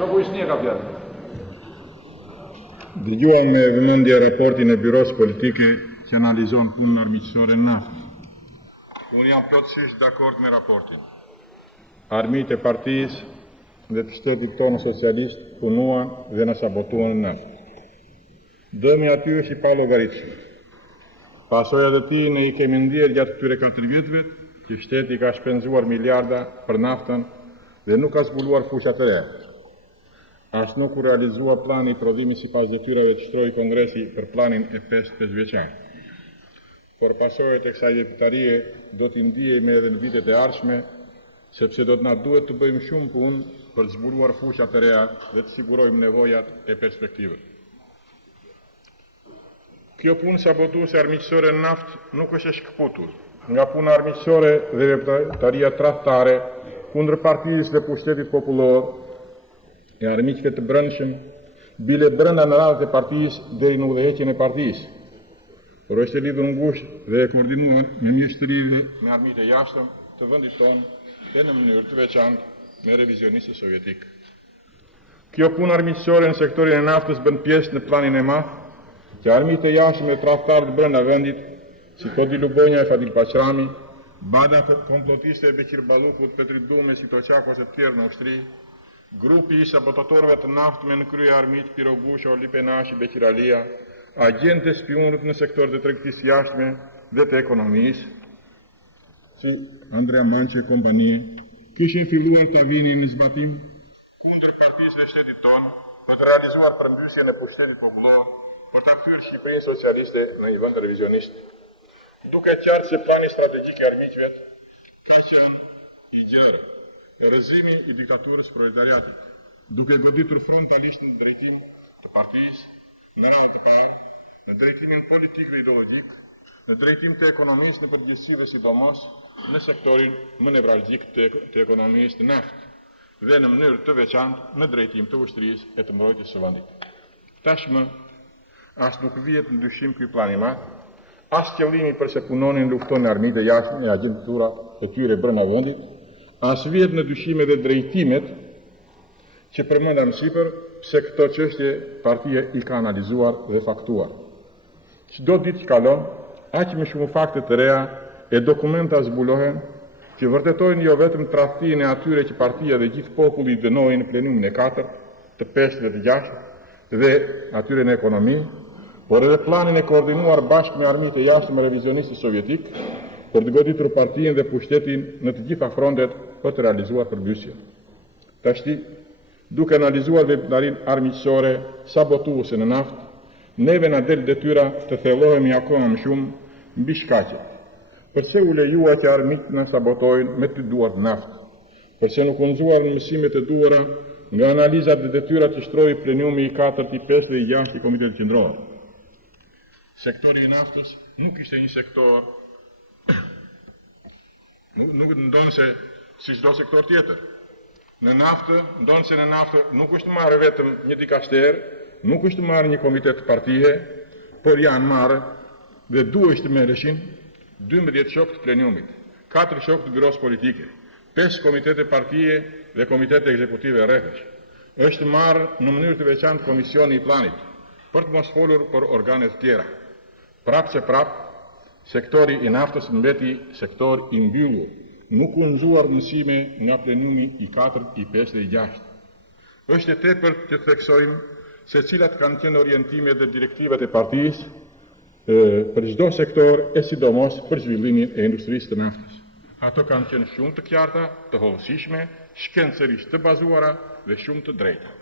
Shoku i Snie ka fjalën. Dëgjuam me vëmendje raportin e Byros Politike që analizon punën armiqësore në naftë. Unë jam plotësisht dakord me raportin. Armiqtë e partisë dhe të shtetit tonë socialist punuan dhe na sabotuan në naftë. Dëmi aty është i pallogaritshëm. Pasojat e tij ne i kemi ndier gjatë këtyre 4 vjetëve që shteti ka shpenzuar miliarda për naftën dhe nuk ka zbuluar fusha të reja. As nuk u realizua plani i prodhimit sipas detyrave që shtroi Kongresi për planin e 5 vjeçar. Por pasojat e kësaj veprimtarie do t'i ndijemi edhe në vitet e ardhshme, sepse do të na duhet të bëjmë shumë punë për të zbuluar fusha të reja dhe të sigurojmë nevojat e perspektivës. Kjo punë sabotuese armiqësore në naftë nuk është e shkëputur nga puna armiqësore dhe veprimtaria tradhtare kundër partisë dhe pushtetit popullor e armiqve të brendshëm, bile brenda në radhët e partisë deri në udhëheqjen e partisë. Por është e lidhur ngushtë dhe e koordinuar me mjeshtërinë me armiqtë e jashtëm të vendit tonë dhe në mënyrë të veçantë me revizionistët sovjetik. Kjo punë armiqësore në sektorin e naftës bën pjesë në planin e madh që armiqtë e jashtëm e tradhtarët brenda vendit, si Kodi Lubonja e Fadil Paqrami, banda komplotiste e Bekir Ballukut, Petrit Dume, si Toqakos e tjerë në ushtri, grupi i sabotatorëve të naftëme në krye armiqtë Pirogusha, Oli Penashi, Bekir Alia, agjentë spionët në sektorët e tregtisë jashtme dhe të ekonomisë, si Andrea Mançi e kompanie, kishin filluar të vinin në zbatim kundër partisë dhe shtetit tonë për të realizuar përmbysjen e pushtetit popullor për ta kthyer Shqipërinë socialiste në një vend revizionist. Duke qartë se plani strategjik i armiqve ka qenë i gjerë, rrëzimi i diktaturës proletariatit, duke goditur frontalisht në drejtim të partisë, në radhë të parë, në drejtimin politik dhe ideologjik, në drejtim të ekonomisë në përgjithësi dhe sidomos në sektorin më nevralgjik të ekonomisë të naftë dhe në mënyrë të veçantë në drejtim të ushtrisë e të mbrojtjes së vendit. Tashmë, as nuk vihet në dyshim ky plan i madh, as qëllimi përse punonin lufton me armiqtë e jashtëm e agjentura e tyre brenda vendit, as vihet në dyshim edhe drejtimet që përmenda më sipër, pse këto çështje partia i ka analizuar dhe faktuar. Çdo ditë që kalon, aq më shumë fakte të reja e dokumenta zbulohen që vërtetojnë jo vetëm tradhtinë e atyre që partia dhe gjithë populli dënojnë në plenumin e 4, të 5 dhe të 6 dhe atyre në ekonomi, por edhe planin e koordinuar bashkë me armiqtë e jashtëm e revizionistë sovjetik për të goditur partinë dhe pushtetin në të gjitha frontet për të realizuar përmbysjen. Tashti, duke analizuar veprimtarinë armiqësore sabotuese në naftë, neve na del detyra të thellohemi akoma më shumë mbi shkaqet. Përse u lejua që armiqtë na sabotojnë me të duart naftë? Përse nuk u nxuar në mësimet e duhura nga analizat dhe detyrat që shtroi plenumi i 4, i 5 dhe i 6 i Komitetit Qendror? Sektori i naftës nuk ishte një sektor, nuk ndonse si çdo sektor tjetër. Në naftë, ndonse në naftë nuk është marrë vetëm një dikaster, nuk është marrë një komitet partije, por janë marrë dhe duhet të merreshin 12 shokë të plenumit, 4 shokë të byros politike, 5 komitete partije dhe komitete ekzekutive rrethësh. Është marrë në mënyrë të veçantë komisioni i planit, për të mos folur për organe të tjera. Prapë se prapë, sektori i naftës mbeti sektor i mbyllur, nuk u nxuar mësime nga plenumi i 4, i 5 dhe i 6. Është e tepër të theksojmë se cilat kanë qenë orientimet dhe direktivat e partisë për çdo sektor e sidomos për zhvillimin e industrisë të naftës. Ato kanë qenë shumë të qarta, të hollësishme, shkencërisht të bazuara dhe shumë të drejta.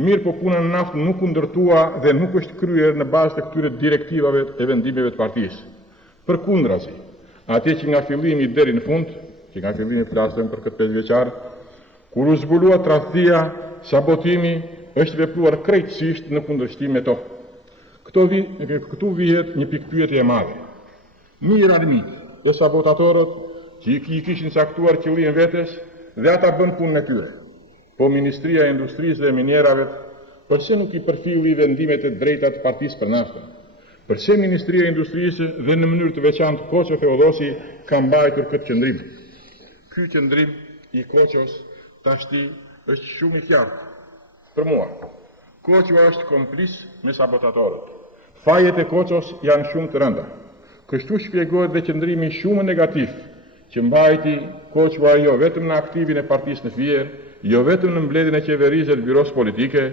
Mirë po puna në naftë nuk u ndërtua dhe nuk është kryer në bazë të këtyre direktivave e vendimeve të partisë. Përkundrazi, atje që nga fillimi deri në fund, që nga fillimi flasëm për këtë 5 vjeçar, kur u zbulua tradhtia, sabotimi, është vepruar krejtësisht në kundërshtim me to. Këtu vihet një pikpyetje e madhe. Mirë armiqtë dhe sabotatorët që i kishin caktuar qëllimin vetes dhe ata bën punën e tyre. Po Ministria e Industrisë dhe Minierave, përse nuk i përfilli vendimet e drejta të partisë për naftën? Përse Ministria e Industrisë dhe në mënyrë të veçantë Koço Theodosi ka mbajtur këtë qëndrim? Ky qëndrim i Koços tashti është shumë i qartë Për mua, Koqva është komplis me sabotatorët. Fajet e Koqos janë shumë të rënda. Kështu shpjegohet dhe qëndrimi shumë negativ që mbajti Koqva jo vetëm në aktivin e partisë në Fier, jo vetëm në mbledhjen e qeverisë dhe byros politike,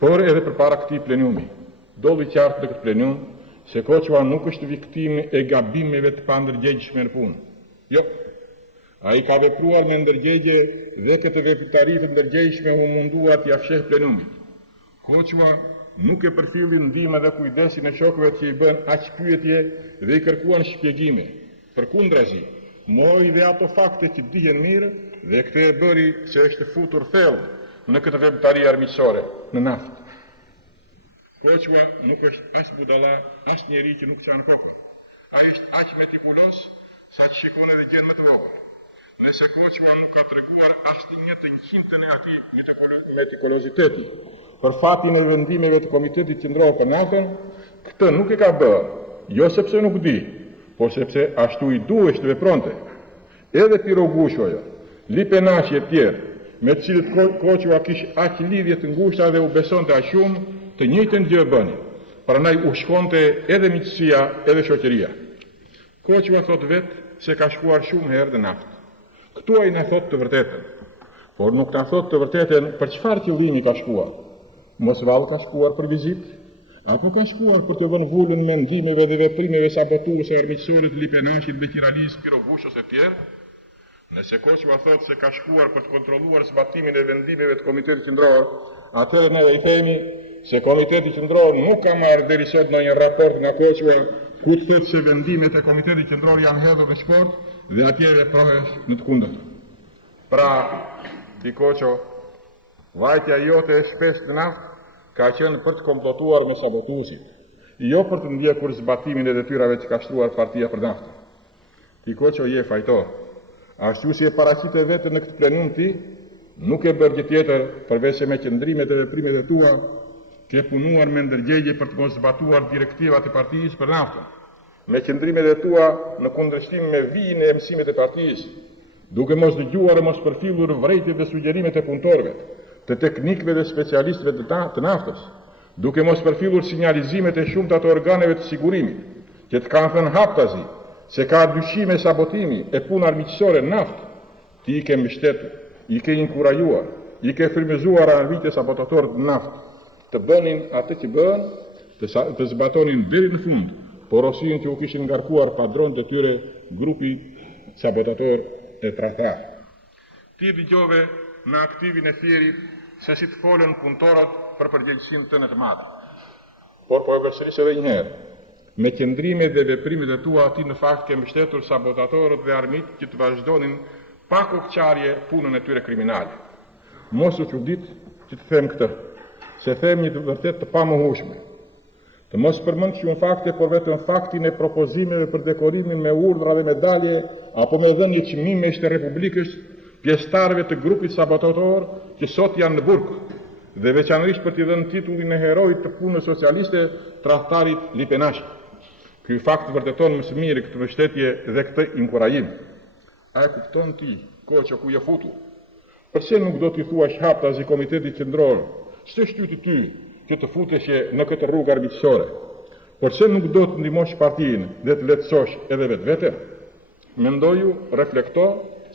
por edhe përpara këtij plenumi. Dolli qartë në këtë plenum se Koqva nuk është viktimë e gabimeve të pandërgjegjshme në punë. Jo. Ai ka vepruar me ndërgjegje dhe këtë veprimtari të ndërgjegjshme u mundua t'ia fsheh plenumit. Koqva nuk e përfilli ndihmën dhe kujdesin e shokëve që i bën aq pyetje dhe i kërkuan shpjegime. Përkundrazi, mori dhe ato fakte që dihen mirë dhe këtë e bëri se është futur thellë në këtë veprimtari armiqësore në naftë. Koqva nuk është as budalla, as njeri që nuk çan kokën. Ai është aq metikulos sa që shikon edhe gjën më të vogël. Nëse Koqva nuk ka treguar asnjë të njëjtën e atij metikuloziteti për fatin e vendimeve të Komitetit Qendror për naftën, këtë nuk e ka bërë, jo sepse nuk di, por sepse ashtu i duhej të vepronte. Edhe Pirogushoja, Lipenashi e tjerë, me të cilët Koqva kishte aq lidhje të ngushta dhe u besonte aq shumë, të njëjtën gjë bënin. Prandaj u shkonte edhe miqësia, edhe shoqëria. Koqva thot vetë se ka shkuar shumë herë në naftë. Këtu ai na thot të vërtetën, por nuk na thot të vërtetën për çfarë qëllimi ka shkuar. Mos vallë ka shkuar për vizitë, apo ka shkuar për të vënë vullën mendimeve dhe veprimeve sabotuese armiqësore të Lipenashit, Beqiralis, Pirogushos e tjerë? Nëse Koqva thot se ka shkuar për të kontrolluar zbatimin e vendimeve të Komitetit Qendror, atëherë ne i themi se Komiteti Qendror nuk ka marrë deri sot ndonjë raport nga Koqva ku të thotë se vendimet e Komitetit Qendror janë hedhur në shport dhe atje veprohesh në të kundërtën. Pra, ti Koqo, vajtja jote e shpesh në naftë ka qenë për të komplotuar me sabotuesit, jo për të ndjekur zbatimin e detyrave që ka shtruar partia për naftën. Ti Koqo je fajtor. Ashtu si e paraqitet vetë në këtë plenum ti, nuk e bërë gjë tjetër përveç se me qëndrimet e veprimet e tua ke punuar me ndërgjegje për të mos zbatuar direktivat e partisë për naftën, me qëndrimet e tua në kundërshtim me vijin e mësimet e partisë, duke mos dëgjuar e mos përfillur vrejtjet dhe sugjerimet e punëtorëve, të teknikëve dhe specialistëve të naftës, duke mos përfillur sinjalizimet e shumta të organeve të sigurimit, që të kanë thënë haptazi se ka dyshime sabotimi e punë armiqësore në naftë, ti i ke mbështetur, i ke inkurajuar, i ke frymëzuar anëvitje sabotatorët në naftë, të bënin atë që bën, të zbatonin deri në fund porosinë që u kishin ngarkuar padronët e tyre grupi sabotator e tradhtar. Ti dëgjove në aktivin e Fierit se si të folën punëtorët për përgjegjësinë tënde të madhe. Por po e përsëris edhe një herë, me qëndrimet dhe veprimet e tua ti në fakt ke mbështetur sabotatorët dhe armiqt që të vazhdonin pa kokçarje punën e tyre kriminale. Mos u çudit që të them këtë, se them një të vërtet të pamohueshme. Të mos përmend shumë fakte, por vetëm faktin e propozimeve për dekorimin me urdhra dhe medalje apo me dhënie çmimesh të Republikës pjesëtarëve të grupit sabotator që sot janë në burg, dhe veçanërisht për t'i dhënë titullin e herojit të punës socialiste tradhtarit Lipenashi. Ky fakt vërteton më së miri këtë mbështetje dhe këtë inkurajim. A e kupton ti, Koqo, ku je futur? Përse nuk do t'i thuash haptazi Komitetit Qendror, ç'të shtyti ty që të futeshe në këtë rrugë armiqësore? Përse nuk do të ndihmosh partinë dhe të lehtësosh edhe vetveten? Mendoju, reflekto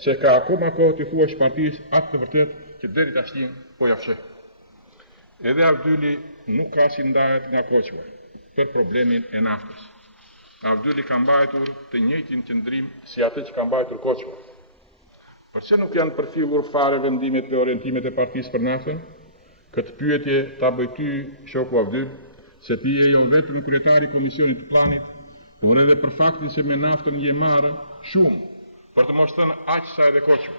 se ka akoma kohë t'i thuash partisë atë të vërtet që deri tash po ja fsheh. Edhe Avdyli nuk ka si ndahet nga Koqva për problemin e naftës. Avdyli ka mbajtur të njëjtin qëndrim si atë që ka mbajtur Koqva. Përse nuk janë përfillur fare vendimet dhe orientimet e partisë për naftën? Këtë pyetje ta bëj ty, shoku Avdyl, se ti je jo vetëm kryetari i komisionit të planit, por edhe për faktin se me naftën je marrë shumë, për të mos thënë aq sa edhe Koqva.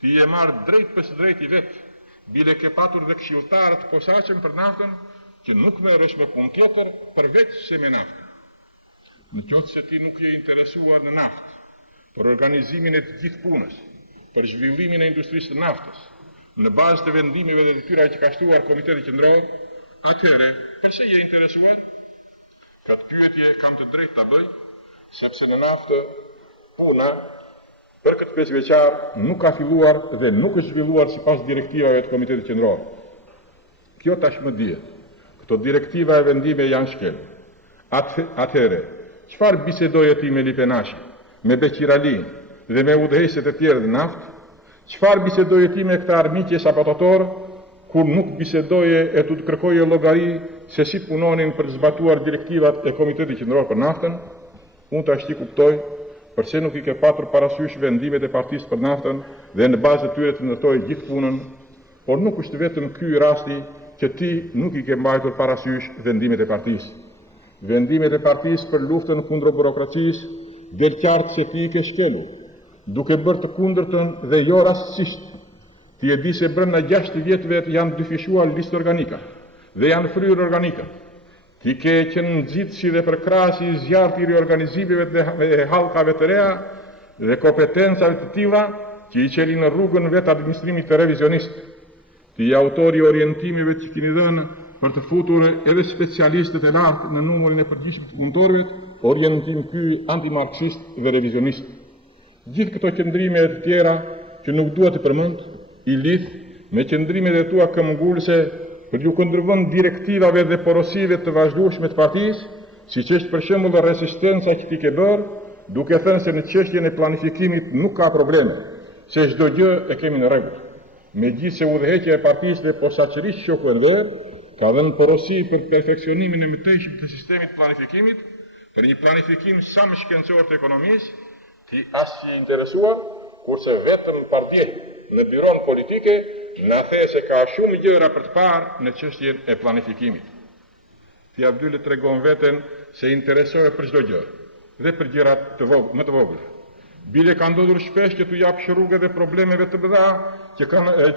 Ti je marrë drejt për së drejt i vetë, bile ke patur dhe këshilltarë të posaçëm për naftën që nuk merresh me punë tjetër përveç se me naftën. Në qoftë se ti nuk je interesuar në naftë, për organizimin e të gjithë punës, për zhvillimin e industrisë të naftës, në bazë të vendimeve dhe detyrave që ka shtruar Komiteti Qendror, atëherë përse je interesuar? Këtë pyetje kam të drejtë ta bëj, sepse në naftë puna për këtë 5 vjeçar nuk ka filluar dhe nuk është zhvilluar sipas direktivave të Komitetit Qendror. kjo tashmë dihet. Këto direktiva e vendime janë shkel. Atëhere, çfarë bisedoje ti me Lipenashi, me Beqiralin dhe me udhëheqësit e tjerë dhe naftë? Çfarë bisedoje ti me këta armiqe sabotator, kur nuk bisedoje e të kërkoje llogari se si punonin për të zbatuar direktivat e Komitetit Qendror për naftën? Unë tash ti kuptoj përse nuk i ke patur parasysh vendimet e partisë për naftën dhe në bazë të tyre të ndërtoj gjithë punën, por nuk është vetëm ky rasti që ti nuk i ke mbajtur parasysh vendimet e partisë. Vendimet e partisë për luftën kundër burokracisë del qartë se ti i ke shkelur, duke bërë të kundërtën dhe jo rastësisht. Ti e di se brenda 6 vjetëve janë dyfishuar listë organika dhe janë fryrë organika. Ti ke qenë nxitësi dhe përkrahasi i zjarrit i riorganizimeve dhe hallkave të reja dhe kompetencave të tilla që i qelin në rrugën vetë administrimit të revizionist. Ti je autori i orientimeve që keni dhënë për të futur edhe specialistët e lartë në numrin e përgjithshëm të punëtorëve, orientim ky antimarksist dhe revizionist. Gjithë këto qëndrime e të tjera që nuk dua të përmend, i lidh me qëndrimet e tua këmbgulëse për ju kundërvënë direktivave dhe porosive të vazhdueshme të partisë, siç është për shembull rezistenca që ti ke bërë, duke thënë se në çështjen e planifikimit nuk ka probleme, se çdo gjë e kemi në rregull. Megjithse udhëheqja e partisë dhe posaçërisht shoku e ver ka dhënë porosi për perfeksionimin e mëtejshëm të sistemit planifikimit, për një planifikim sa më shkencor të ekonomisë, ti as i interesuar, kurse vetëm pardje në biron politike na the se ka shumë gjëra për të parë në çështjen e planifikimit. Ti Abdyl tregon veten se interesohet për çdo gjë dhe për gjërat më të vogla. Bile ka ndodhur shpesh që t'u japsh rrugë dhe problemeve të mëdha që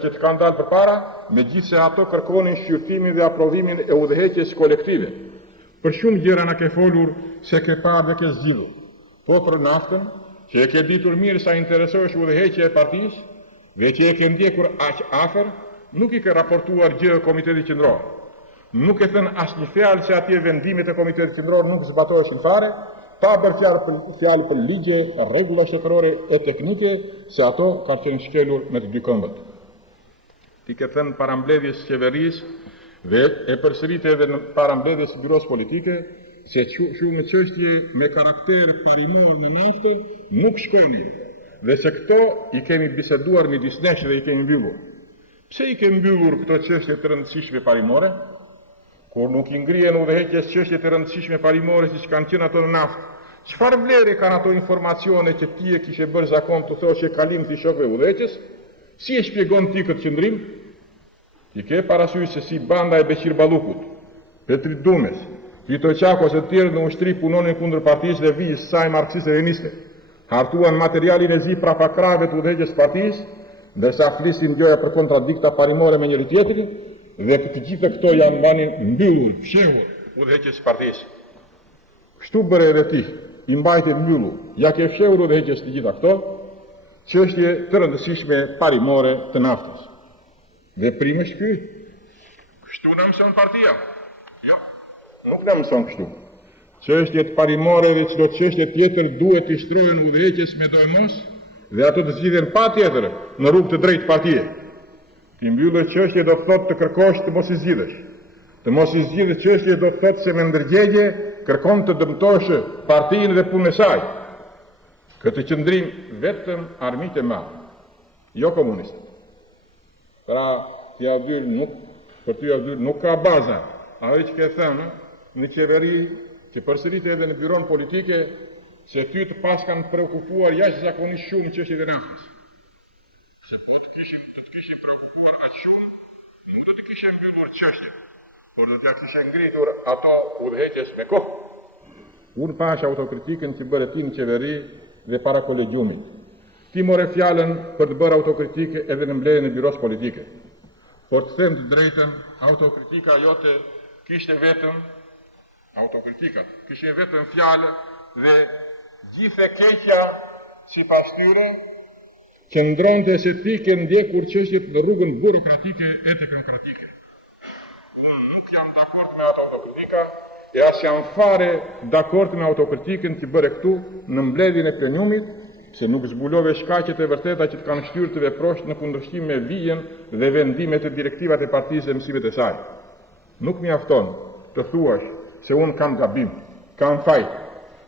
të kanë dalë përpara, megjithse ato kërkonin shqyrtimin dhe aprovimin e udhëheqjes kolektive. Për shumë gjëra na ke folur se ke parë dhe ke zgjidhur. Po për naftën, që e ke ditur mirë sa interesohesh udhëheqja e partisë, dhe që e ke ndjekur aq afër, nuk i ke raportuar gjë Komitetit Qendror. Nuk e thënë asnjë fjalë se atje vendimet e Komitetit Qendror nuk zbatoheshin fare, pa bërë fjalë për ligje, rregulla shtetërore e teknike, se ato kanë qenë shkelur me të dy këmbët. Ti ke thënë parambledhjes qeverisë dhe e përsërite edhe në parambledhjes byros politike, se shumë çështje me karakter parimor në naftë nuk shkonin, dhe se këto i kemi biseduar midis nesh dhe i kemi mbyllur. Pse i kemi mbyllur këto çështje të rëndësishme parimore? Kur nuk i ngrihen udhëheqjes çështje të rëndësishme parimore siç kanë qenë ato në naftë, çfarë vlere kanë ato informacione që ti e kishe bërë zakon të thosh që kalim ti shokëve udhëheqjes? Si e shpjegon ti këtë qëndrim? Ti ke parasysh se si banda e Beqir Ballukut, Petrit Dumes, Vito Qakos e të tjerë në ushtri punonin kundër partisë dhe vijës saj marksiste-leniniste, hartuan materialin e zi prapakrave të udhëheqjes partisë, ndërsa flisin gjoja për kontradikta parimore me njëri tjetrin, dhe të gjitha këto janë banin mbyllur, fshehur udhëheqjes partisë. Kështu bëre edhe ti, i mbajti mbyllur, ja ke fshehur udhëheqjes të gjitha këto, çështje të rëndësishme parimore të naftës. Veprimi është ky. Kështu na mëson partia. Jo, nuk na mëson kështu. Çështjet parimore dhe çdo çështje tjetër duhet të shtrohen udhëheqjes me dojmos dhe ato të zgjidhen patjetër në rrugë të drejtë partie. Ti mbyllë çështje do të thotë të kërkosh të mos i zgjidhësh. Të mos i zgjidhë çështje do të thotë se me ndërgjegje kërkon të dëmtosh partinë dhe punën e saj. Këtë qëndrim vetëm armiqtë e madh, jo komunistët. Pra, për ty Abdyl nuk ka baza. Ajo që ke thënë në qeveri që përsëritet edhe në byron politike se ty të pas kanë preokupuar jashtëzakonisht shumë në çështjet e naftës. Se po të kishin preokupuar aq shumë, nuk do të kishin mbyllur çështjen, por do t'ja kishin ngritur ato udhëheqjes me kohë. Unë pash autokritikën që bëre ti në qeveri dhe para kolegjumit. Ti more fjalën për të bërë autokritike edhe në mbledhjen e byros politike. Por të them të drejtën, autokritika jote kishte vetëm fjalë dhe gjithë e keqja sipas tyre qëndronte se ti ke ndjekur çështjet në rrugën burokratike e teknokratike. Unë nuk jam dakord me ato autokritika e as jam fare dakord me autokritikën që bëre këtu në mbledhjen e plenumit se nuk zbulove shkaqet e vërteta që të kanë shtyrë të veprosh në kundërshtim me vijen dhe vendimet e direktivat e partisë dhe mësimet e saj. Nuk mjafton të thuash se unë kam gabim, kam fajt.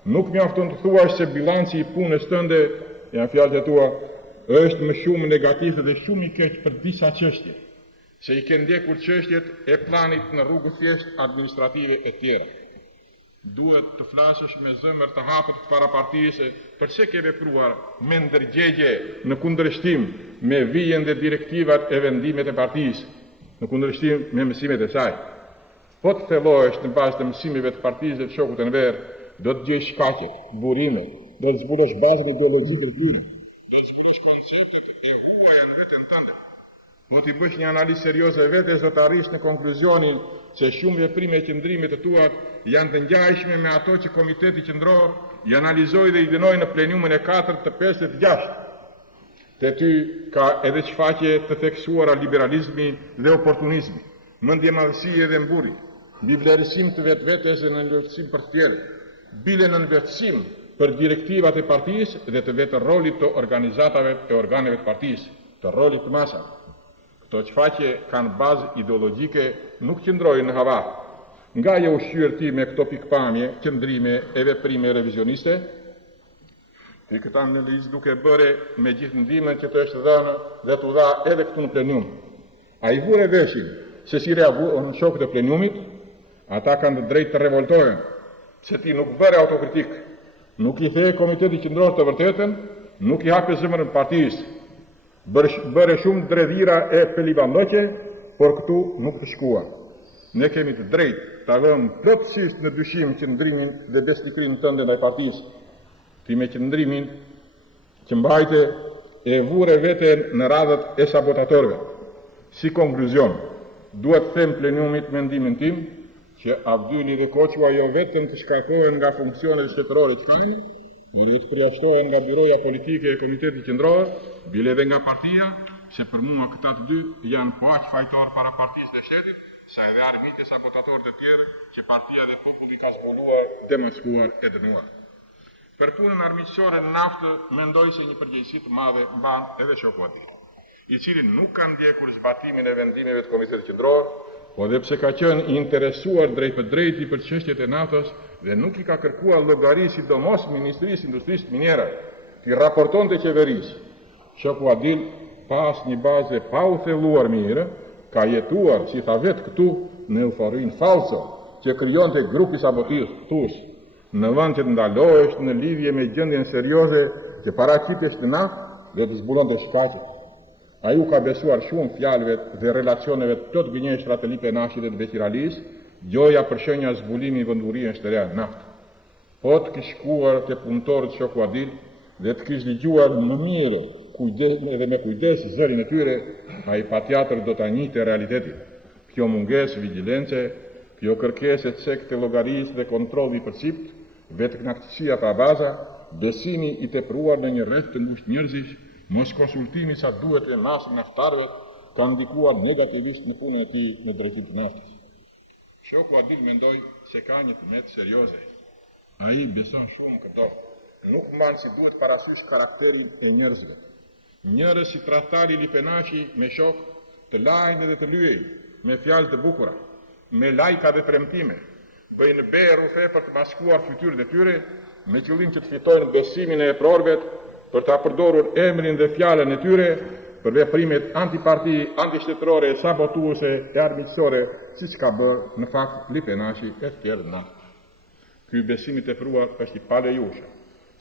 Nuk mjafton të thuash se bilanci i punës tënde, janë fjalët e tua, është më shumë negativ dhe shumë i keq për disa çështje, se i ke ndjekur çështjet e planit në rrugë thjesht administrative e tjera. Duhet të flasësh me zemër të hapur para partisë përse ke vepruar me ndërgjegje në kundërshtim me vijen dhe direktivat e vendimet e partisë, në kundërshtim me mësimet e saj. Po të thellohesh në bazë të mësimeve të partisë dhe të shokut të nverë, do të gjesh shkaqet, burime, do të zbulosh bazën ideologjike të tyre, do të zbulosh konceptet e huaja në veten tënde. Po t'i bësh një analizë serioze vetes, do të arrish në konkluzionin se shumë veprime e qëndrimit të tuat janë të ngjashme me ato që Komiteti Qendror i analizoi dhe i dënoi në plenumin e 4 të 5 të 6. Te ty ka edhe shfaqje të theksuara liberalizmi dhe oportunizmi, mendje madhësie dhe mburi, mbi vlerësim të vetvetes dhe në nënvlerësim për të tjerë, bile në nënvlerësim për direktivat e partisë dhe të vetë rolit të organizatave e organeve të partisë, të rolit të masave. Këto shfaqje kanë bazë ideologjike, nuk qëndrojnë në hava. Nga je ushqyer ti me këto pikpamje, qëndrime e veprime revizioniste, ti këta analizë duke bëre me gjithë ndihmën që të është dhënë dhe t'u dha edhe këtu në plenum. A i vure veshin se si reaguan shokët e plenumit, ata kanë të drejtë të revoltohen, se ti nuk bëre autokritik, nuk i the Komiteti Qendror të vërtetën, nuk i hape zemrën partisë, bëre shumë dredhira e pelivandoqe, por këtu nuk të shkua. Ne kemi të drejtë të avëm plotësisht në dyshim qëndrimin dhe besnikrin tënde ndaj partisë. Ti me qëndrimin që mbajte e vure veten në radhët e sabotatorëve. Si konkluzion, duhet të them plenumit mendimin tim që Abdyli dhe Koçua jo vetëm të shkarkohen nga funksionet shtetërore që kanë, por i të përjashtohen nga byroja politike e Komitetit Qendror, bile dhe nga partia, se për mua këta të dy janë po aq fajtor para partisë dhe shtetit, sa edhe armiqtë sabotatorë të tjerë që partia dhe populli ka zbuluar, demaskuar e dënuar. Për punën armiqësore në naftë, mendoj se një përgjegjësi të madhe mban edhe shoku Adil, i cili nuk ka ndjekur zbatimin e vendimeve të Komitetit Qendror, po dhe pse ka qenë i interesuar drejt për drejti për çështjet e naftës dhe nuk i ka kërkuar llogari sidomos Ministrisë Industrisë Miniere, ti raportonte qeverisë. Shoku Adil, pas një baze pa u thelluar mirë, ka jetuar, si tha vetë këtu, në euforinë falso që krijonte grupi sabotues, në vend që të ndalohesh në lidhje me gjendjen serioze që paraqitesh në naftë dhe të zbulonte shkaqet. Ai u ka besuar shumë fjalëve dhe relacioneve të plot gënjeshtra të Lipe Nashit dhe të Beqiralis, gjoja për shenja zbulimi i vendurie shtëria në naftë. Po të kish shkuar te punëtorët shoku Adil dhe të kish dëgjuar më mirë edhe me kujdes zërin e tyre, ai patjetër do ta njihte realitetin. Kjo mungesë vigjilence, kjo kërkesë të sekte llogarisë dhe kontrolli i përcipt, vetëkënaqësia pa baza, besimi i tepruar në një rreth të ngushtë njerëzish, mos konsultimi sa duhet e masën naftarëve, ka ndikuar negativisht në punën e tij në drejtim të naftës. Shoku Adil mendoi se ka një tëmet serioze. Ai beson shumë këto. Nuk mban si duhet parasysh karakterin e njerëzve. Njerëz si tradhtari Lipenashi me shok, të lajnë dhe të lyej, me fjalë të bukura, me lajka dhe premtime, bëjnë berrufe për të maskuar fytyrët e tyre, me qëllim që të fitojnë besimin e eprorëve, për të përdorur emrin dhe fjalën e tyre për veprimet antiparti, antishtetrore, sabotuese e armiqësore, siç ka bërë në fakt Lipenashi e të tjerë natë. Ky besim i tepruar është i palejueshëm,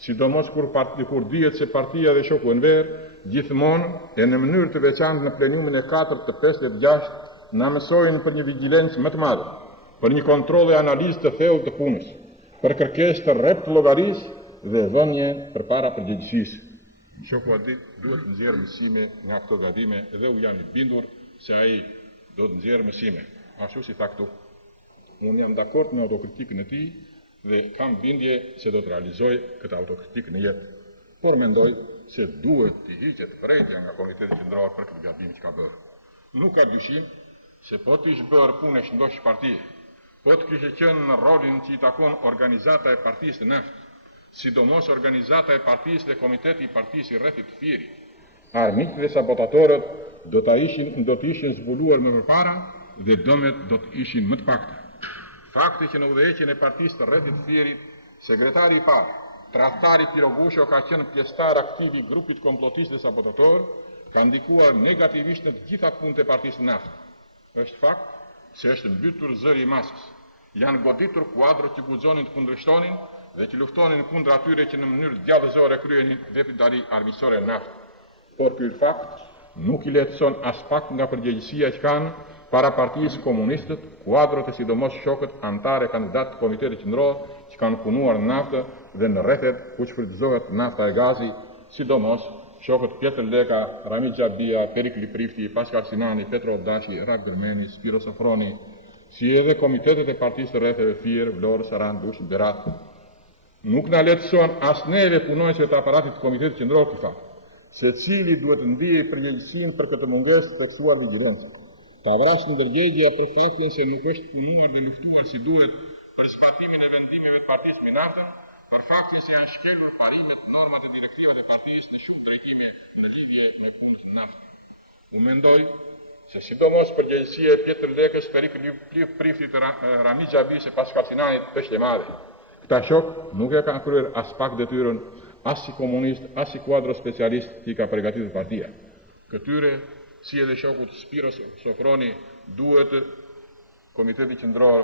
sidomos kur dihet se partia dhe shoku Enver gjithmonë e në mënyrë të veçantë në plenumin e 4 të 5 të 6 na mësojnë për një vigjilencë më të madhe, për një kontroll e analizë të thellë të punës, për kërkesë të rrept llogarisë dhe dhënie përpara përgjegjësisë. Shoku Adil duhet të nxjerrë mësime nga këto gabime dhe u jam i bindur se ai do të nxjerrë mësime. Ashtu si tha këtu, unë jam dakord me autokritikën e tij dhe kam bindje se do të realizoj këtë autokritikë në jetë. Por mendoj se duhet të hiqet vërejtja nga Komiteti Qendror për këtë gabim që ka bërë. Nuk ka dyshim se po të ishte bërë punë shëndosh partie, po të kishte qenë në rolin që i takon organizata e partisë të naftë, sidomos organizata e partisë dhe komiteti I partisë I rrethit të Firit. Armiqtë dhe sabotatorët do të ishin zbuluar më përpara dhe dëmet do të ishin më të pakta. Fakti që në udhëheqjen e partisë të rrethit të Firit, sekretari I parë, tradhtari Pirogusho ka qenë pjesëtar aktiv I grupit komplotistë dhe sabotator, ka ndikuar negativisht në të gjitha punët e partisë Naft. Është fakt se është mbytur zëri I masës. Janë goditur kuadrët që guxonin të kundërshtonin dhe që luftonin kundër atyre që në mënyrë djallëzore kryenin veprimtari armiqësore Naft. Por ky fakt nuk I lehtëson as pak nga përgjegjësia që kanë para partisë komunistët, kuadrët e sidomos shokët antarë kandidatë të Komitetit Qendror që kanë punuar në naftë dhe në rrethet ku shfrytëzohet nafta e gazi, sidomos shokët Pjetër Leka, Rami Xhabia, Perikli Prifti, Paskal Sinani, Petro Obdashi, Rak Bermeni, Spiro Sofroni, si edhe komitetet e partisë të rretheve Fier, Vlorë, Saran, Dush, Berat. Nuk na lehtëson as neve punonjësve të aparatit të Komitetit Qendror ky fakt. Secili duhet të ndiejë përgjegjësinë për këtë mungesë të tekstuar vigjilence. Ta vrash ndërgjegja për faktin se nuk është punuar dhe luftuar si duhet për zbatimin e vendimeve të partisë me naftën, për faktin se janë shkelur parimet, normat e direktivat e partisë në shumë tregime në linje e punës në naftë. U mendoj se sidomos përgjegjësia e Pjetër Lekës, Perikli Priftit, Rami Xhabis e Paskal Sinanit është e madhe. Këta shok nuk e kanë kryer as pak detyrën, as si komunist, as si kuadro specialist që I ka përgatitur partia. Këtyre, si edhe shokut Spiro Sofroni, duhet Komiteti Qendror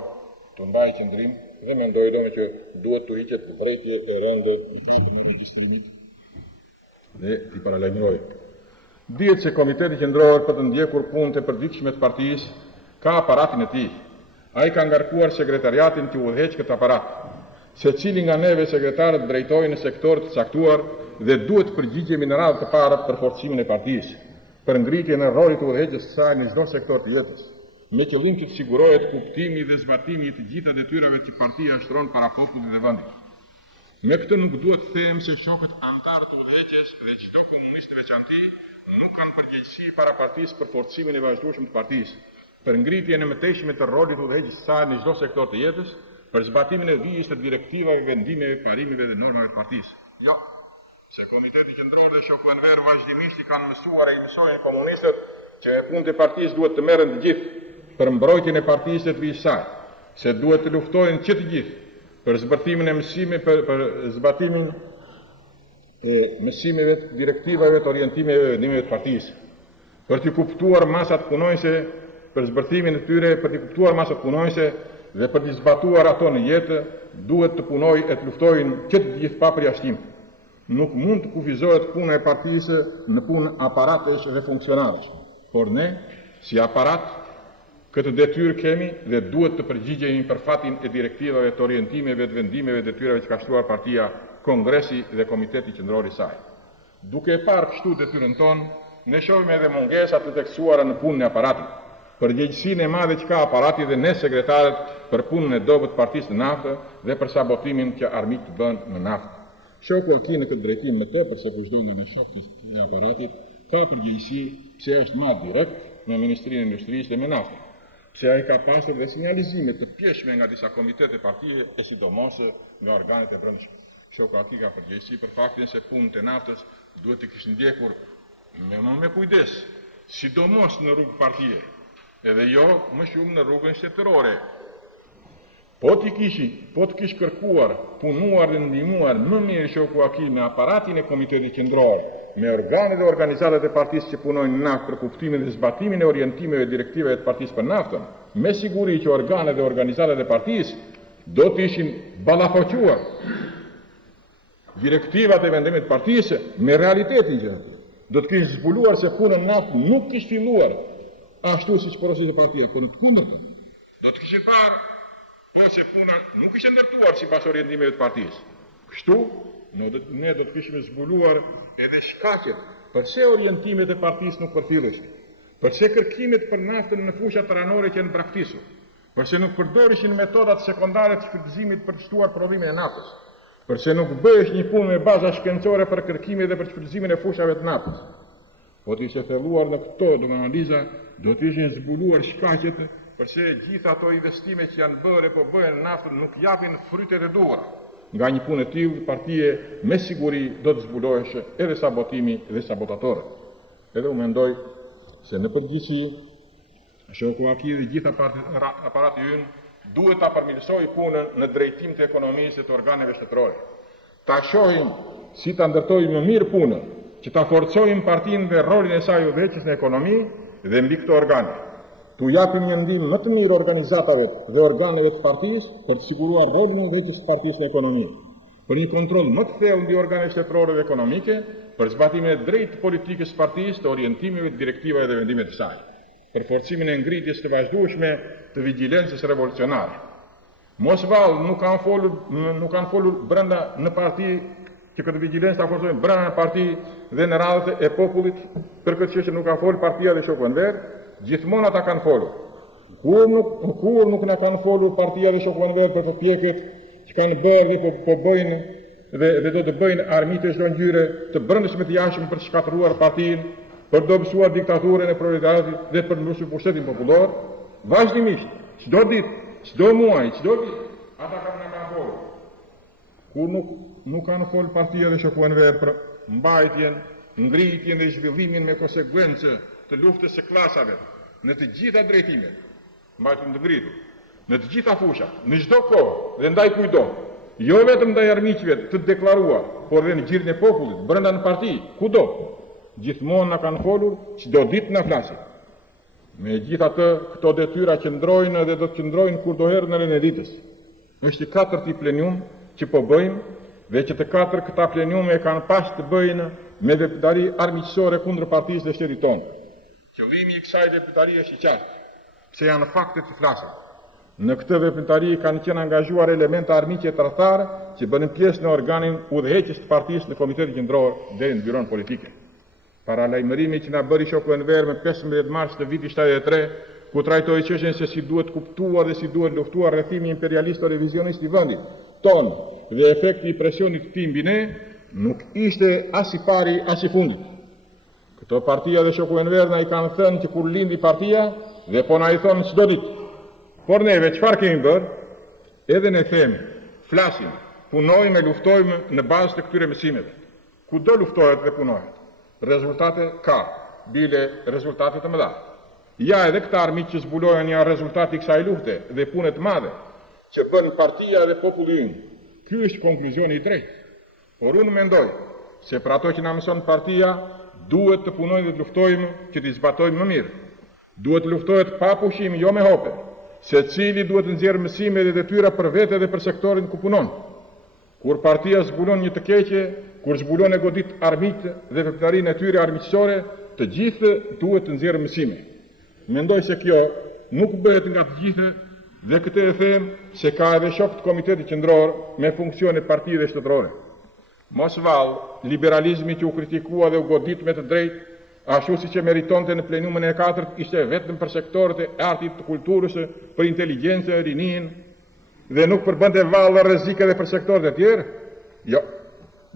të mbajë qendrim dhe mendoj domo që duhet të hiqet vërejtje e rënde I regjistrimit dhe t'i paralajmëroj. Dihet se Komiteti Qendror për të ndjekur punët e përditshme të partisë ka aparatin e tij. Ai ka ngarkuar sekretariatin që udhëheq këtë aparat. Secili nga neve sekretarët drejtojnë në sektor të caktuar dhe duhet përgjigjemi në radhë të parë për forcimin e partisë, për ngritjen e rolit të udhëheqjes së saj në çdo sektor të jetës, me qëllim që të sigurohet kuptimi dhe zbatimi I të gjitha detyrave që partia shtron para popullit dhe vendit. Me këtë nuk duhet të them se shokët antarë të udhëheqjes dhe çdo komunist I veçanti nuk kanë përgjegjësi para partisë për forcimin e vazhdueshëm të partisë, për ngritjen e mëtejshme të rolit të udhëheqjes së saj në çdo sektor të jetës, për zbatimin e vijës të direktivave, vendimeve, parimeve dhe normave të partisë. Jo, se Komiteti Qendror dhe shoku Enver vazhdimisht I kanë mësuar e I mësojnë komunistët që punët e partisë duhet të merren të gjithë për mbrojtjen e partisë dhe të vijës saj, se duhet të luftojnë që të gjithë për zbatimin e mësimeve, për zbatimin e mësimeve, direktivave, të orientimeve dhe vendimeve të partisë, për të kuptuar masat punonjëse, për zbatimin e tyre, për të kuptuar masat punonjëse dhe për të zbatuar ato në jetë, duhet të punojnë e të luftojnë që të gjithë pa përjashtim. Nuk mund të kufizohet puna e partisë në punë aparatesh dhe funksionarësh, por ne, si aparat, këtë detyrë kemi dhe duhet të përgjigjemi për fatin e direktivave, të orientimeve, të vendimeve, detyrave që ka shtuar partia, Kongresi dhe Komiteti Qendror I saj. Duke parë kështu detyrën tonë, ne shohim edhe mungesat të tekstuara në punën e aparatit, përgjegjësinë e madhe që ka aparati dhe ne sekretarët për punën e dobët partisë në naftë dhe për sabotimin që armiqtë bën në naftë. Shoku Aki në këtë drejtim me tepër se çdo nga ne shokët e aparatit ka përgjegjësi pse është marrë direkt me Ministrinë e Industrisë dhe me naftën, pse ai ka pasur dhe sinjalizime të pjeshme nga disa komitete partie e sidomos nga organet e brendshme. Shoku Aki ka përgjegjësi për faktin se punët e naftës duhet të kishin ndjekur me kujdes, sidomos në rrugë partie, edhe jo më shumë në rrugën shtetërore. Po të kish kërkuar, punuar dhe ndihmuar më mirë shoku Aki me aparatin e Komitetit Qendror, me organet dhe organizatat e partisë që punojnë në naftë për kuptimin dhe zbatimin e orientimeve direktivave të partisë për naftën, me siguri që organet dhe organizatat e partisë do të ishin ballafaquar direktivat e vendimit të partisë me realitetin që do të kishë zbuluar se punën në naftë nuk kishë filluar ashtu si që porosit e partia, por në të kundërtën. Do të kishin parë, po se puna nuk ishte ndërtuar sipas orientimeve të partisë. Kështu, ne do të kishim zbuluar edhe shkaqet përse orientimet e partisë nuk përfilleshin, përse kërkimet për naftën në fusha tranore që janë braktisur, përse nuk përdorishin metodat sekondare të shfrytëzimit për të shtuar provimin e naftës, përse nuk bëhesh një punë me baza shkencore për kërkimin dhe për shfrytëzimin e fushave të naftës. Po të ishte thelluar në këto do analiza, do të ishin zbuluar shkaqet përse gjitha ato investime që janë bërë po bëhen në naftën nuk japin frytet e duhura. nga një punë e tillë, partia me siguri do të zbuloheshë edhe sabotimi dhe sabotatorët. Edhe unë mendoj se në përgjithësi shoku Aki dhe gjitha aparati ynë duhet ta përmirësojë punën në drejtim të ekonomisë e të organeve shtetërore. Ta shohim si ta ndërtojmë më mirë punën, që ta forcojmë partinë dhe rolin e saj udhëheqës në ekonomi dhe mbi këto organe. Tu japim një ndihmë më të mirë organizatave dhe organeve të partisë për të siguruar rolin e udhëheqës së partisë në ekonomi, për një kontroll më të thellë mbi organet shtetërore dhe ekonomike, për zbatimin e drejtë të politikës së partisë, të orientimeve, të direktivave dhe vendimeve të saj, për forcimin e ngritjes të vazhdueshme të vigjilencës revolucionare. Mos vallë nuk kanë folur brenda në parti që këtë vigjilencë ta forcojnë brenda në parti dhe në radhët e popullit, për këtë çështje nuk ka folur partia dhe shoku Enver, gjithmonë ata kanë folur. Kur nuk na kanë folur partia dhe shoku Enver për përpjekjet që kanë bërë dhe po bëjnë dhe do të bëjnë armitë çdo ngjyre të brendshme të jashtëm për të shkatëruar partinë, për të dobësuar diktaturën e proletariatit dhe për të mbrojtur pushtetin popullor, vazhdimisht, çdo ditë, çdo muaj, çdo vit, ata kanë folur. Kur nuk kanë folur partia dhe shoku Enver për mbajtjen, ngritjen dhe zhvillimin me konsekuencë të luftës së klasave në të gjitha drejtimet, mbajtjen të ngritur, në të gjitha fushat, në çdo kohë dhe ndaj kujdo, jo vetëm ndaj armiqve të deklaruar, por edhe në gjirin e popullit, brenda në parti, kudo. Gjithmonë na kanë folur, çdo ditë na flasin. Megjithatë, këto detyra qëndrojnë dhe do të qëndrojnë kurdoherë në rreth ditës. Është i katërti plenium që po bëjmë dhe që të katër këta pleniume kanë pas të bëjnë me veprimtari armiqësore kundër partisë dhe shtetit tonë. Qëllimi i kësaj veprimtarie është i qartë, se janë fakte të flasin. Në këtë veprimtari kanë qenë angazhuar elemente armiqe tradhtare që bënin pjesë në organin udhëheqës të partisë në Komitetin Qendror deri në byron politike. Para lajmërimi që na bëri shoku Enver me 15 mars të vitit 73, ku trajtoi çështjen se si duhet kuptuar dhe si duhet luftuar rrethimi imperialist o revizionist i vendit tonë dhe efekti i presionit të tij mbi ne, nuk ishte as i pari as i fundit. Këto partia dhe shoku Enver na i kanë thënë që kur lindi partia dhe po na i thonë çdo ditë. Por neve çfarë kemi bërë? Edhe ne themi, flasim, punojmë e luftojmë në bazë të këtyre mësimeve. Kudo luftohet dhe punohet. Rezultate ka, bile rezultate të mëdha. Ja edhe këta armiq që zbulojnë janë rezultati i kësaj lufte dhe pune të madhe që bën partia dhe populli ynë. Ky është konkluzioni i drejtë. Por unë mendoj se për ato që na mëson partia, duhet të punojmë dhe të luftojmë që t'i zbatojmë më mirë. Duhet të luftohet pa pushim, jo me hope. Secili duhet të nxjerrë mësime dhe detyra për vete dhe për sektorin ku punon. Kur partia zbulon një të keqe, kur zbulon e godit armiqtë dhe veprimtarinë e tyre armiqësore, të gjithë duhet të nxjerrë mësime. Mendoj se kjo nuk bëhet nga të gjithë dhe këtë e them se ka edhe shok të Komitetit Qendror me funksione partive shtetërore. Mos vallë, liberalizmi që u kritikua dhe u godit me të drejtë, ashtu si që meritonte në plenumin e 4 ishte vetëm për sektorët e artit të kulturës, për inteligjencë, rinin, dhe nuk përbënte vallë rrezik edhe për sektorët e tjerë? Jo.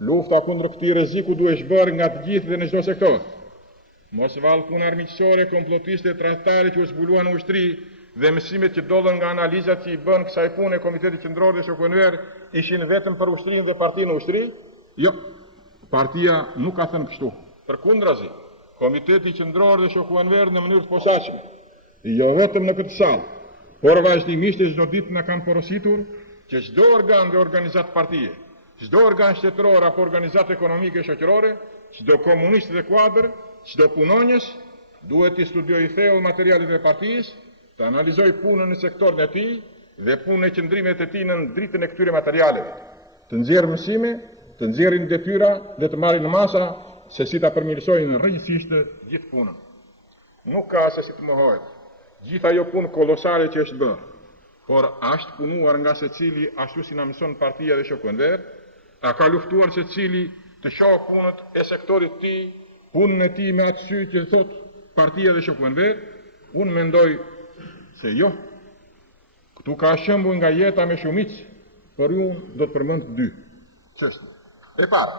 Lufta kundër këtij rreziku duhet bërë nga të gjithë dhe në çdo sektor. Mos vallë punë armiqësore, komplotiste, tradhtare që u zbuluan në ushtri dhe mësimet që dollën nga analizat që i bën kësaj pune Komiteti Qendror dhe shoku Enver ishin vetëm për ushtrinë dhe partinë ushtri? Jo. Partia nuk ka thënë kështu. Përkundrazi, Komiteti Qendror dhe shoku Enver në mënyrë të posaçme, jo vetëm në këtë sallë, por vazhdimisht çdo ditë na kanë porositur që çdo organ dhe organizat partie, çdo organ shtetëror apo organizat ekonomike shoqërore, çdo komunist dhe kuadër, çdo punonjës duhet të studiojë thellë materialet e partisë, të analizojë punën në sektorin e tij dhe punën e qëndrimet e tij në dritën e këtyre materialeve, të nxjerrë mësime, të nxjerrin detyra dhe të marrin në masa se si ta përmirësojnë rrjedhësisht gjithë punën. Nuk ka se si të mohohet. Gjithë ajo punë kolosale që është bërë, por është punuar nga secili ashtu si na mëson partia dhe shoku Enver, ka luftuar secili të shohë punët e sektorit të tij, punën e tij me atë sy që thot partia dhe shoku Enver. Unë mendoj se jo. Këtu ka shembull nga jeta me shumicë, por unë do të përmend 2 çështje. E para,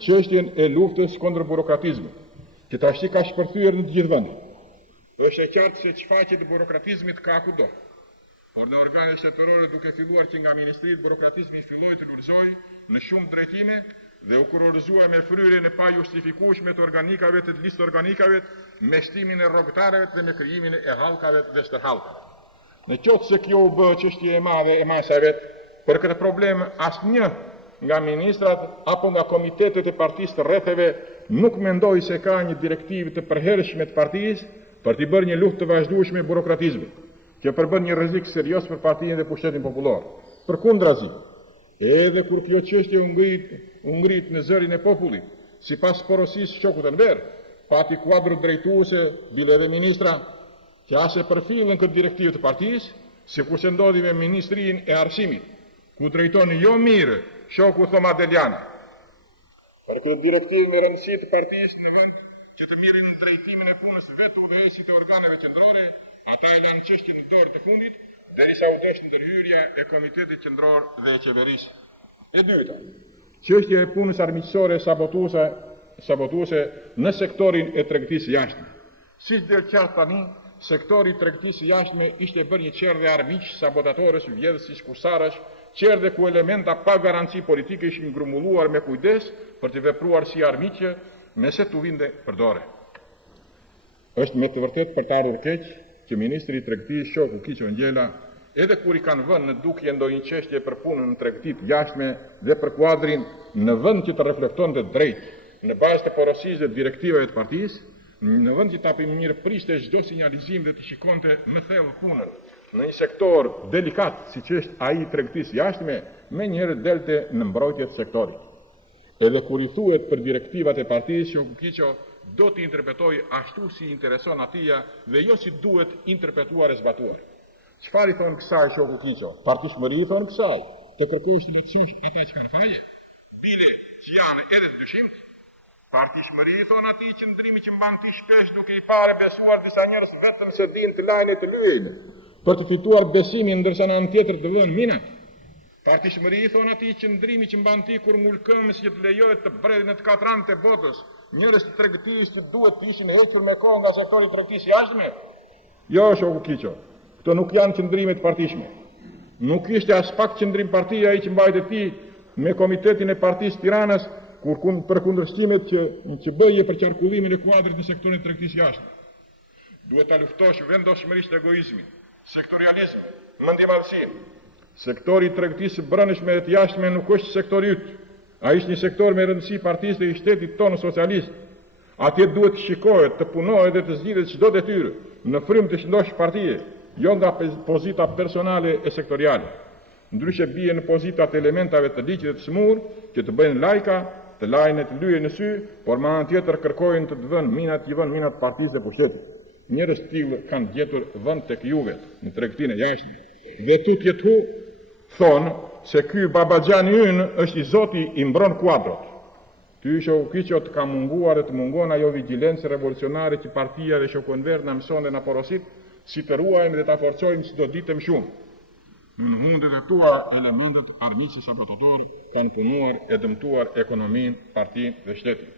çështjen e luftës kundër burokratizmit, që tash ka shpërthyer në të gjithë vendin. Është e qartë se çfaqjet e burokratizmit ka kudo. por në organet shtetërore duke filluar që nga Ministritë Burokratizmi filloi të lullëzoj në shumë drejtime dhe u kurorëzua me fryrjen e pa justifikueshme të organikave të listë organikave, me shtimin e rrogtarëve dhe me krijimin e hallkave dhe stërhallkave. Në qoftë se kjo u bë çështje e madhe e masave, për këtë problem asnjë nga ministrat apo nga komitetet e partisë të rretheve nuk mendoi se ka një direktivë të përhershme të partisë për t'i bërë një luftë të vazhdueshme burokratizmit, që përbën një rrezik serioz për partinë dhe pushtetin popullor. Përkundrazi, edhe kur kjo çështje u ngrit në zërin e popullit, sipas porosisë shokut Enver, pati kuadër drejtuese, bile dhe ministra, që ase përfillën këtë direktivë të partisë, sikur se ndodhi me Ministrinë e Arsimit, ku drejton jo mirë shoku Thoma Deliana. Për këtë direktivë me rëndësi të partisë në vend që të mirën drejtimin e punës vetë udhëheqësit e organeve qendrore, ata e lanë çështjen në dorë të fundit, derisa u desh ndërhyrja e Komitetit Qendror dhe e Qeverisë. E dyta, çështja e punës armiqësore sabotuese në sektorin e tregtisë jashtme. Siç del qartë tani, sektori i tregtisë jashtme ishte bërë një qerdhe armiq sabotatorës, vjedhësish, kusarësh, qerdhe ku elementa pa garanci politike ishin grumbulluar me kujdes për të vepruar si armiqe, me se tu vinde përdore. Është me të vërtet për të ardhur keq që ministri i tregtisë shoku Kiqo Ngjela, edhe kur i kanë vënë në dukje ndonjë çështje për punën në tregtitë jashtme dhe për kuadrin në vend që të reflektonte drejt në bazë të porosisë dhe direktivave të partisë, në vend që ta mirëpriste çdo sinjalizim dhe të shikonte më thellë punën në një sektor delikat siç është ai i tregtisë jashtme, menjëherë delte në mbrojtje të sektorit. Edhe kur i thuhet për direktivat e partisë, shoku Kiqo do t'i interpretoj ashtu si intereson atija dhe jo si duhet interpretuar e zbatuar. Çfarë i thonë kësaj shoku Kiqo? Partishmëri i thonë kësaj, të kërkosh të lehtësosh ata që kanë faje, bile që janë edhe të dyshimt. Partishmëri i thonë atij qëndrimi që mban ti shpesh duke i parë besuar disa njerëz vetëm se dinë të lajnë e të lyejnë, për të fituar besimin ndërsa në anë tjetër të vënë minat. Partishmëri i thonë atij qëndrimi që mban ti kur mulkëmës që të lejohet të bredhin e të katrantë të botës, njerëz të tregtisë që duhet të ishin hequr me kohë nga sektori i tregtisë jashtme. Jo, shoku Kiqo, këto nuk janë qëndrime të partishme. Nuk ishte as pak qëndrim partia ai që mbajtë ti me komitetin e partisë Tiranës për kundërshtimet që bëje për qarkullimin e kuadrit në sektorin e tregtisë jashtme. Duhet ta luftosh vendoshmërisht egoizmin, sektorializmin, mendjemadhësinë. Sektori i tregtisë brendshme dhe të jashtme nuk është sektori yt. Ai është një sektor me rëndësi partisë dhe i shtetit tonë socialist. Atje duhet të shikohet, të punohet dhe të zgjidhet çdo detyrë në frym të shëndosh partie, jo nga pozita personale e sektoriale. Ndryshe bie në pozitat e elementave të ligjit dhe të smur që të bëjnë lajka, të lajnë e të lyejnë në sy, por me anë tjetër kërkojnë të vënë minat partisë dhe pushtetit. Njerëz të tillë kanë gjetur vend tek juve në tregtinë e jashtme. Dhe tutje thonë se ky babaxhani ynë është i Zoti i mbron kuadrot. Ty shoku Kiqo të ka munguar dhe të mungon ajo vigjilencë revolucionare që partia dhe shoku Enver na mëson dhe na porosit si të ruajmë dhe ta forcojmë çdo ditë më shumë. Në mundet e tua elementet armiqësi sabotator kanë punuar e dëmtuar ekonominë, partinë dhe shtetin.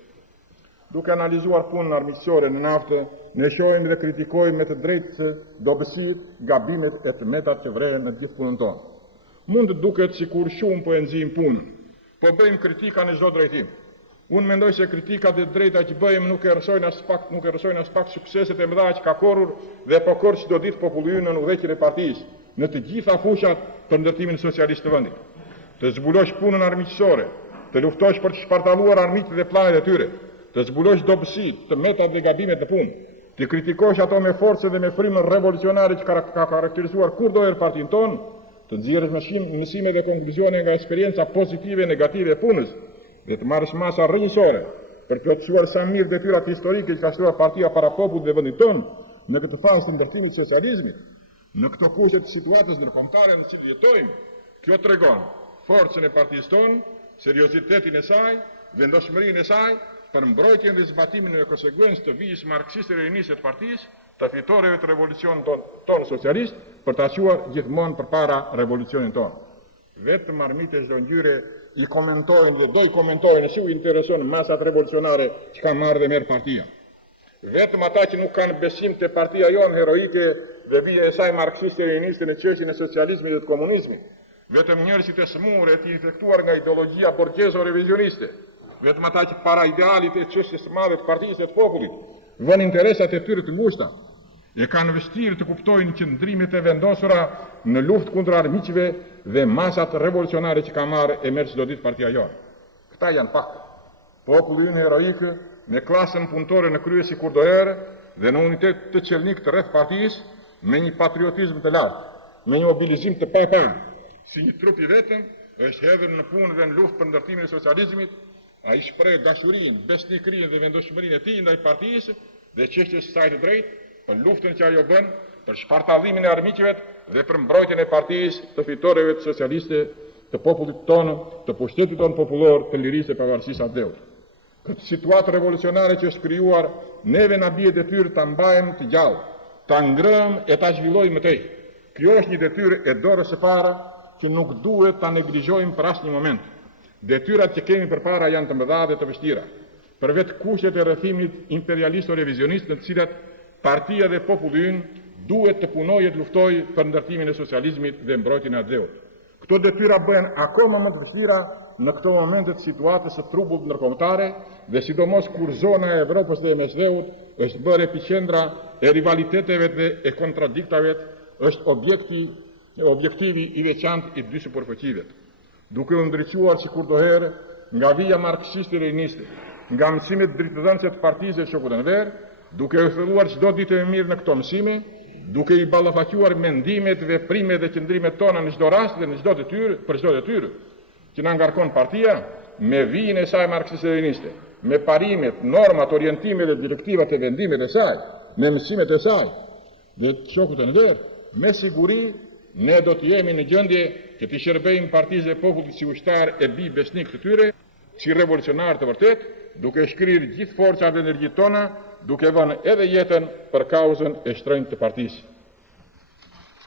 Duke analizuar punën armiqësore në naftë, ne shohim dhe kritikojmë me të drejtë dobësitë, gabimet e tmetat që vrehen në gjithë punën tonë. Mund të duket sikur shumë po e nxjim punën, po bëjmë kritika në çdo drejtim. Unë mendoj se kritikat e drejta që bëjmë nuk e rrësojnë as pak sukseset e mëdha që ka korrur dhe po korr çdo ditë populli në udhëheqjen e partisë në të gjitha fushat për ndërtimin socialist të vendit. Të zbulosh punën armiqësore, të luftosh për të shpartalluar armiqtë dhe planet e tyre, të zbulosh dobësitë, të metat dhe gabimet në punë, të kritikosh ato me forcë dhe me frymën revolucionare që ka karakterizuar kurdo partinë tonë, të nxjerrësh mësime dhe konkluzione nga eksperienca pozitive e negative e punës, dhe të marrësh masa rrënjësore për të plotësuar sa mirë detyrat historike që ka shtruar partia para popullit dhe vendit tonë në këtë fazë të ndërtimit të socializmit, në këto kushte të situatës ndërkombëtare në cilë jetojmë. Kjo tregon forcën e partisë tonë, seriozitetin e saj, vendoshmërinë e saj për mbrojtjen dhe zbatimin e konsekuencës të vijës marksiste leniniste të partisë, të fitoreve të revolucionit tonë socialist, për ta quar gjithmonë përpara revolucionin tonë. Vetëm armiqtë çdo ngjyre i komentojnë dhe do i komentojnë nëse u intereson masat revolucionare që ka marrë dhe merr partia. Vetëm ata që nuk kanë besim të partia jonë heroike dhe vija e saj marksiste-leniniste në çështjen e socializmit dhe të komunizmit, vetëm njerëzit e smur e të infektuar nga ideologjia borgjezo-revizioniste, vetëm ata që para idealit e çështjes së madhe të partisë e të popullit vënë interesat e tyre të ngushta, e kanë vështirë të kuptojnë qëndrimet e vendosura në luftë kundër armiqve dhe masat revolucionare që ka marrë e merr çdo ditë partia jonë. Këta janë pak. Populli ynë heroik me klasën punëtore në krye si kur do erë dhe në unitet të qelnik të rreth partisë, me një patriotizëm të lartë, me një mobilizim të papar, si një trup i vetëm, është hedhur në punë dhe në luftë për ndërtimin e socializmit, ai shpreh dashurinë, besnikërinë dhe vendoshmërinë e tij ndaj partisë dhe çështjes së saj të drejtë, për luftën që ajo bën, për shpartallimin e armiqve dhe për mbrojtjen e partisë të fitoreve të socialiste, të popullit tonë, të pushtetit tonë popullor, të lirisë e pavarësisë së vdeut. Këtë situatë revolucionare që është krijuar, neve na bie detyrë ta mbajmë të gjallë, ta ngrëmë e ta zhvillojmë më tej. Kjo është një detyrë e dorës së para që nuk duhet ta neglizhojmë për asnjë moment. Detyrat që kemi përpara janë të mëdha dhe të vështira. Për vetë kushtet e rrëfimit imperialisto-revizionist në të cilat partia dhe populli ynë duhet të punojë të luftojë për ndërtimin e socializmit dhe mbrojtjen e atëut. Këto detyra bëhen akoma më të vështira në këto momente të situatës së trubullt ndërkombëtare dhe sidomos kur zona e Evropës dhe e Mesdheut është bërë epiqendra e rivaliteteve dhe e kontradiktave, është objektivi i veçantë i dy superfuqive. Duke u ndriçuar sikurdoherë nga vija marksiste-leniniste, nga mësimet dritëdhënëse të partisë e shokut Enver, duke u filluar çdo ditë më mirë në këto mësime, duke i ballafaquar mendimet, veprimet dhe qëndrimet tona në çdo rast dhe në çdo detyrë, për çdo detyrë që na ngarkon partia, me vijën e saj marksiste-leniniste, me parimet, normat, orientimet dhe direktivat e vendimet e saj, me mësimet e saj dhe të shokut Enver, me siguri ne do të jemi në gjendje që të shërbejmë partisë e popullit si ushtar e bi besnik të tyre, si revolucionar të vërtet, duke shkrirë gjithë forcat dhe energjitë tona, duke vënë edhe jetën për kauzën e shtrenjtë të partisë.